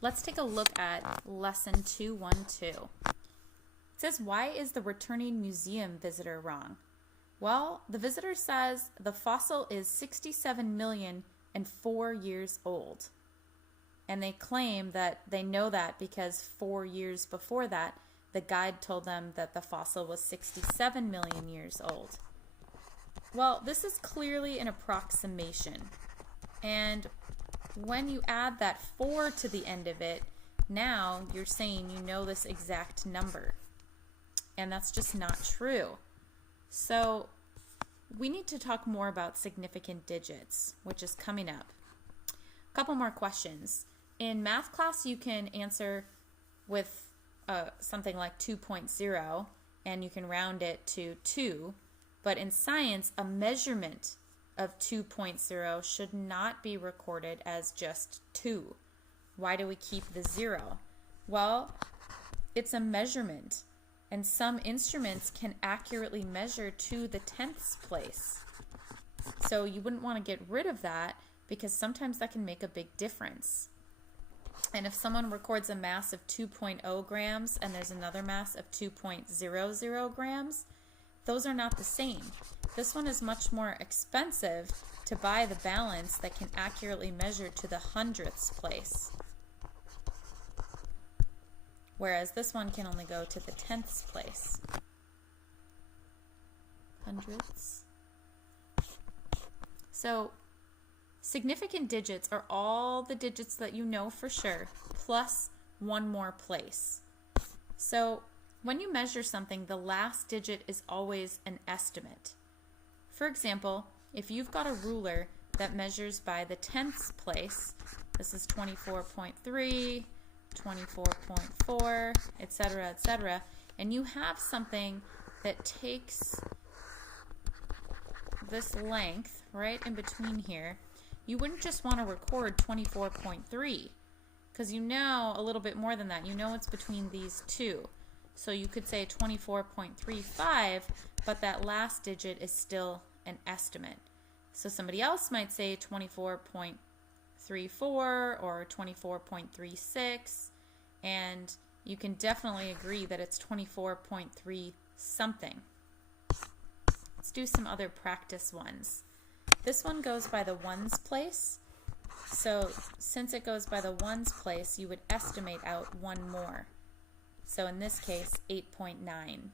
Let's take a look at lesson 212. It says, why is the returning museum visitor wrong? Well, the visitor says the fossil is 67,004 years old. And they claim that they know that because 4 years before that, the guide told them that the fossil was 67 million years old. Well, this is clearly an approximation. And when you add that 4 to the end of it, now you're saying you know this exact number. And that's just not true. So we need to talk more about significant digits, which is coming up. A couple more questions. In math class, you can answer with something like 2.0, and you can round it to 2. But in science, a measurement of 2.0 should not be recorded as just 2. Why do we keep the 0? Well, it's a measurement, and some instruments can accurately measure to the tenths place. So you wouldn't want to get rid of that because sometimes that can make a big difference. And if someone records a mass of 2.0 grams and there's another mass of 2.00 grams, those are not the same. This one is much more expensive to buy the balance that can accurately measure to the hundredths place. Whereas this one can only go to the tenths place. Hundredths. So significant digits are all the digits that you know for sure, plus one more place. So when you measure something, the last digit is always an estimate. For example, if you've got a ruler that measures by the tenths place, this is 24.3, 24.4, etc., and you have something that takes this length right in between here, you wouldn't just want to record 24.3 because you know a little bit more than that. You know it's between these two. So you could say 24.35, but that last digit is still an estimate. So somebody else might say 24.34 or 24.36, and you can definitely agree that it's 24.3 something. Let's do some other practice ones. This one goes by the ones place. So since it goes by the ones place, you would estimate out one more. So in this case, 8.9.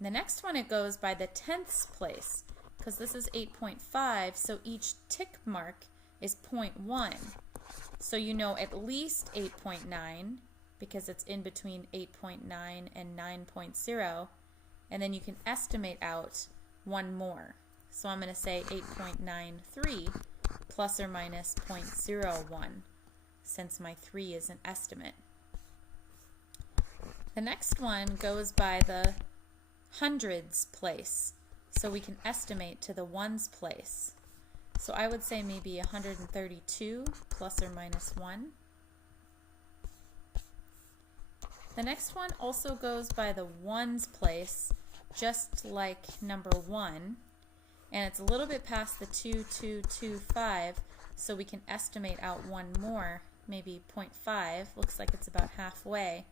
The next one, it goes by the tenths place, because this is 8.5, so each tick mark is 0.1. So you know at least 8.9, because it's in between 8.9 and 9.0, and then you can estimate out one more. So I'm going to say 8.93 plus or minus 0.01, since my 3 is an estimate. The next one goes by the hundreds place, so we can estimate to the ones place. So I would say maybe 132 plus or minus 1. The next one also goes by the ones place, just like number 1, and it's a little bit past the 2225, so we can estimate out one more, maybe 0.5. Looks like it's about halfway.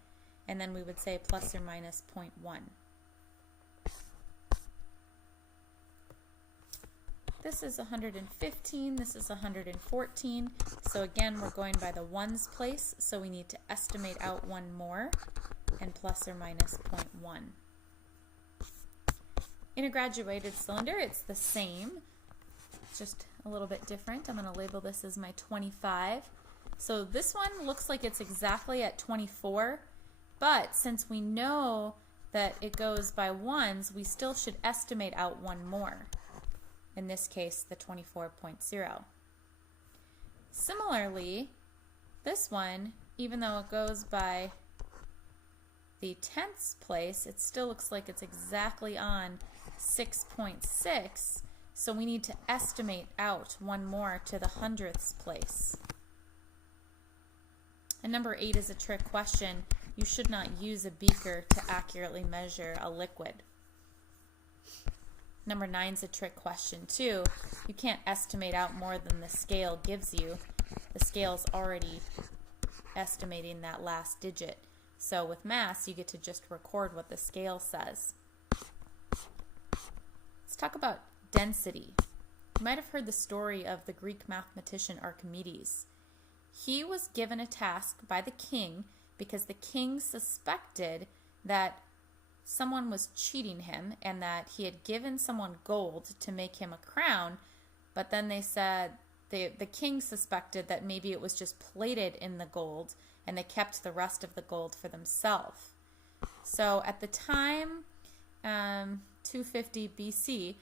And then we would say plus or minus 0.1. This is 115, this is 114. So again, we're going by the ones place, so we need to estimate out one more, and plus or minus 0.1. In a graduated cylinder, it's the same, just a little bit different. I'm going to label this as my 25. So this one looks like it's exactly at 24. But since we know that it goes by ones, we still should estimate out one more. In this case, the 24.0. Similarly, this one, even though it goes by the tenths place, it still looks like it's exactly on 6.6. So we need to estimate out one more to the hundredths place. And number 8 is a trick question. You should not use a beaker to accurately measure a liquid. Number 9 is a trick question too. You can't estimate out more than the scale gives you. the scale's already estimating that last digit. So with mass, you get to just record what the scale says. Let's talk about density. You might have heard the story of the Greek mathematician Archimedes. He was given a task by the king because the king suspected that someone was cheating him and that he had given someone gold to make him a crown, but then they said the king suspected that maybe it was just plated in the gold and they kept the rest of the gold for themselves. So at the time, 250 BC,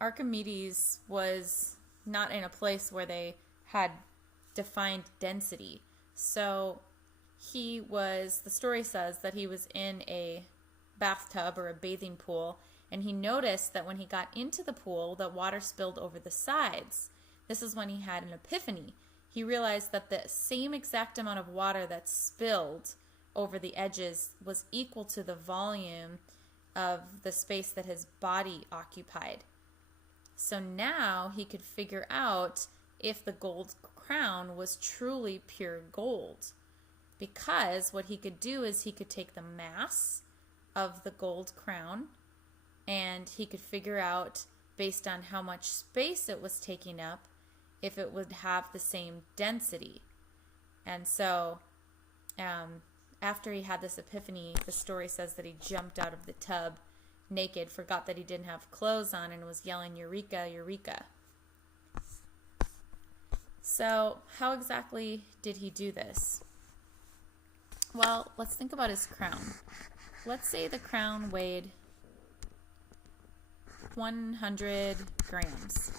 Archimedes was not in a place where they had defined density. So the story says that he was in a bathtub or a bathing pool, and he noticed that when he got into the pool, the water spilled over the sides. This is when he had an epiphany. He realized that the same exact amount of water that spilled over the edges was equal to the volume of the space that his body occupied. So now he could figure out if the gold crown was truly pure gold, because what he could do is he could take the mass of the gold crown and he could figure out, based on how much space it was taking up, if it would have the same density. And so after he had this epiphany, the story says that he jumped out of the tub naked, forgot that he didn't have clothes on, and was yelling, "Eureka, Eureka." So how exactly did he do this? Well, let's think about his crown. Let's say the crown weighed 100 grams.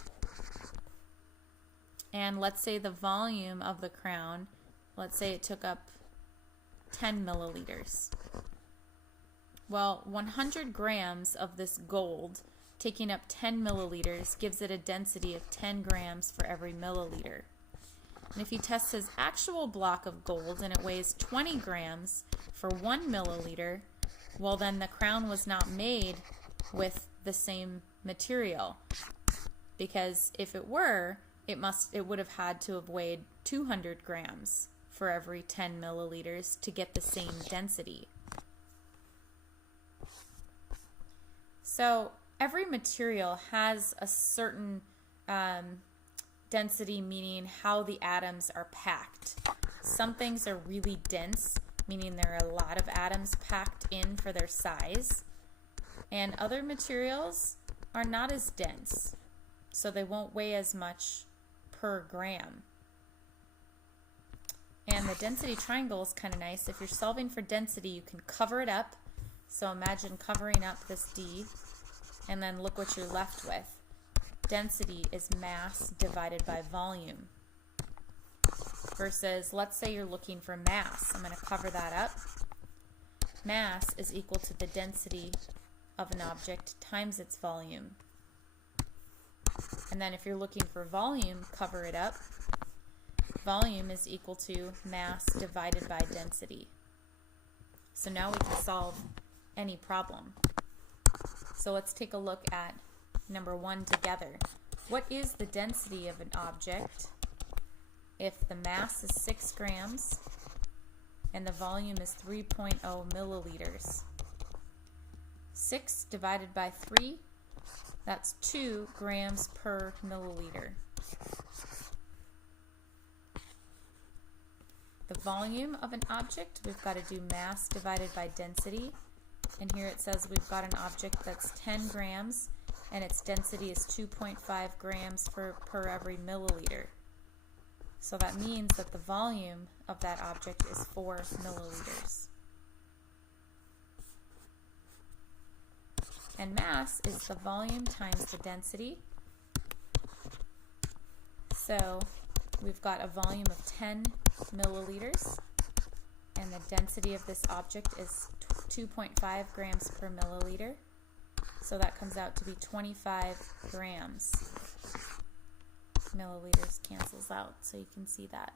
And let's say the volume of the crown, let's say it took up 10 milliliters. Well, 100 grams of this gold taking up 10 milliliters gives it a density of 10 grams for every milliliter. And if he tests his actual block of gold and it weighs 20 grams for 1 milliliter, well, then the crown was not made with the same material, because if it were, it would have had to have weighed 200 grams for every 10 milliliters to get the same density. So every material has a certain density, meaning how the atoms are packed. Some things are really dense, meaning there are a lot of atoms packed in for their size. And other materials are not as dense, so they won't weigh as much per gram. And the density triangle is kind of nice. If you're solving for density, you can cover it up. So imagine covering up this D, and then look what you're left with. Density is mass divided by volume. Versus, let's say you're looking for mass. I'm going to cover that up. Mass is equal to the density of an object times its volume. And then if you're looking for volume, cover it up. Volume is equal to mass divided by density. So now we can solve any problem. So let's take a look at number 1 together. What is the density of an object if the mass is 6 grams and the volume is 3.0 milliliters? 6 divided by 3, that's 2 grams per milliliter. The volume of an object, we've got to do mass divided by density. And here it says we've got an object that's 10 grams and its density is 2.5 grams per every milliliter. So that means that the volume of that object is 4 milliliters. And mass is the volume times the density. So we've got a volume of 10 milliliters, and the density of this object is 2.5 grams per milliliter. So that comes out to be 25 grams. Milliliters cancels out, so you can see that.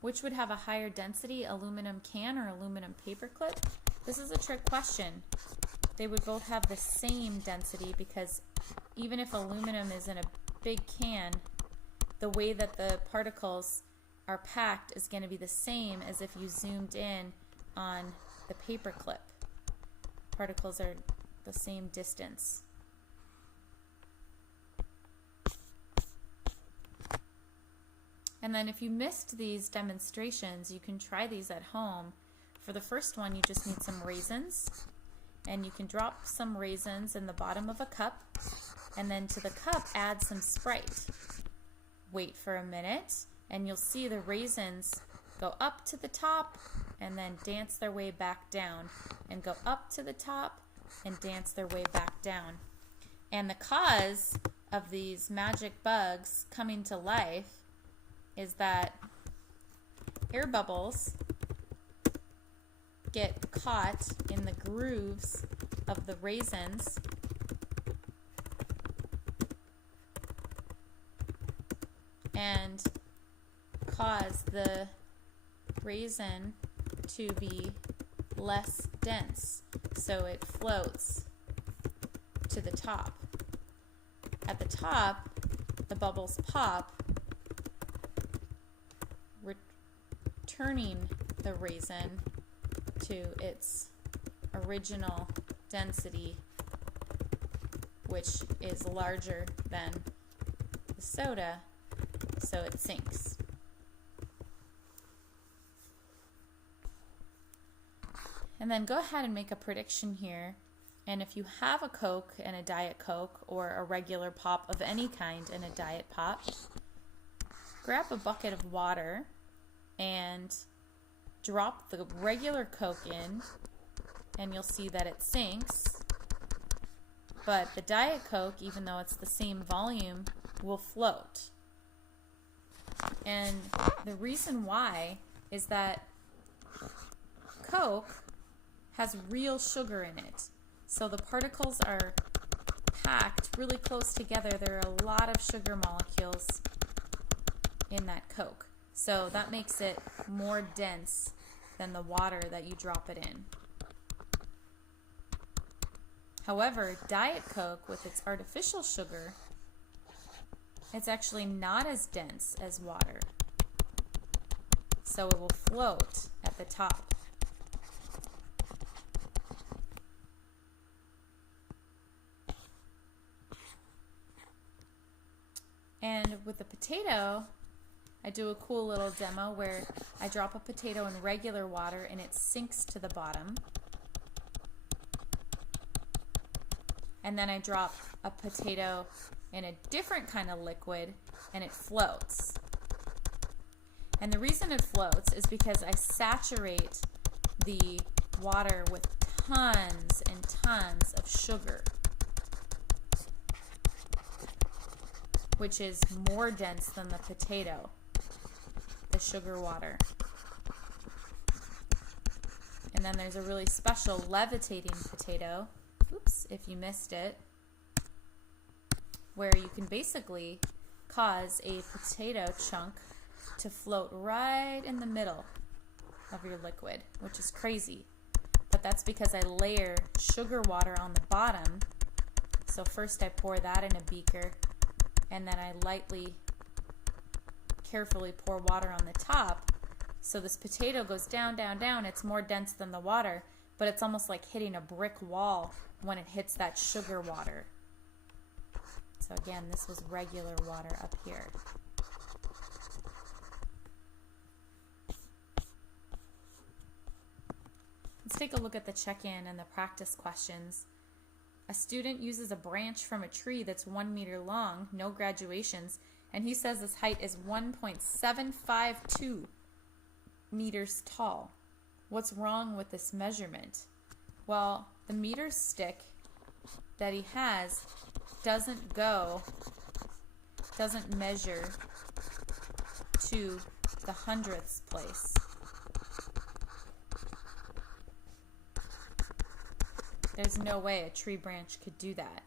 Which would have a higher density, aluminum can or aluminum paperclip? This is a trick question. They would both have the same density, because even if aluminum is in a big can, the way that the particles are packed is going to be the same as if you zoomed in on the paper clip. Particles are the same distance. And then if you missed these demonstrations, you can try these at home. For the first one, you just need some raisins, and you can drop some raisins in the bottom of a cup, and then to the cup add some Sprite. Wait for a minute, and you'll see the raisins go up to the top and then dance their way back down, and go up to the top and dance their way back down. And the cause of these magic bugs coming to life is that air bubbles get caught in the grooves of the raisins and cause the raisin to be less dense, so it floats to the top. At the top, the bubbles pop, returning the raisin to its original density, which is larger than the soda, so it sinks. And then go ahead and make a prediction here. And if you have a Coke and a Diet Coke, or a regular pop of any kind and a Diet Pop, grab a bucket of water and drop the regular Coke in, and you'll see that it sinks. But the Diet Coke, even though it's the same volume, will float. And the reason why is that Coke has real sugar in it. So the particles are packed really close together. There are a lot of sugar molecules in that Coke. So that makes it more dense than the water that you drop it in. However, Diet Coke, with its artificial sugar, it's actually not as dense as water. So it will float at the top. And with the potato, I do a cool little demo where I drop a potato in regular water and it sinks to the bottom. And then I drop a potato in a different kind of liquid and it floats. And the reason it floats is because I saturate the water with tons and tons of sugar, which is more dense than the potato, the sugar water. And then there's a really special levitating potato, oops, if you missed it, where you can basically cause a potato chunk to float right in the middle of your liquid, which is crazy. But that's because I layer sugar water on the bottom. So first I pour that in a beaker, and then I lightly, carefully pour water on the top. So this potato goes down, down, down. It's more dense than the water, but it's almost like hitting a brick wall when it hits that sugar water. So again, this was regular water up here. Let's take a look at the check-in and the practice questions. A student uses a branch from a tree that's 1 meter long, no graduations, and he says this height is 1.752 meters tall. What's wrong with this measurement? Well, the meter stick that he has doesn't measure to the hundredths place. There's no way a tree branch could do that.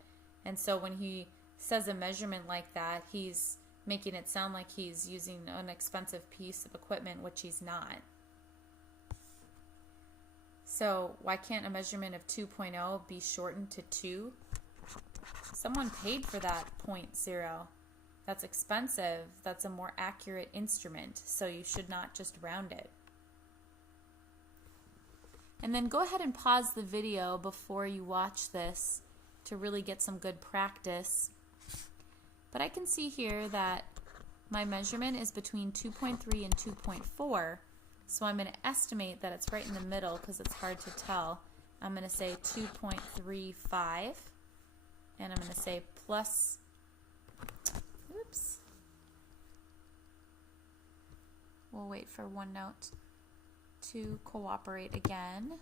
And so when he says a measurement like that, he's making it sound like he's using an expensive piece of equipment, which he's not. So why can't a measurement of 2.0 be shortened to 2? Someone paid for that 0.0. That's expensive. That's a more accurate instrument, so you should not just round it. And then go ahead and pause the video before you watch this to really get some good practice. But I can see here that my measurement is between 2.3 and 2.4, so I'm going to estimate that it's right in the middle because it's hard to tell. I'm going to say 2.35, and I'm going to say plus, oops, we'll wait for OneNote to cooperate again.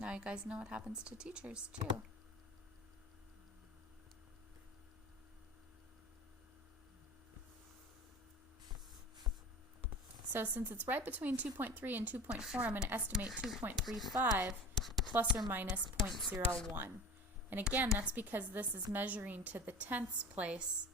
Now you guys know what happens to teachers too. So since it's right between 2.3 and 2.4, I'm going to estimate 2.35 plus or minus 0.01. And again, that's because this is measuring to the tenths place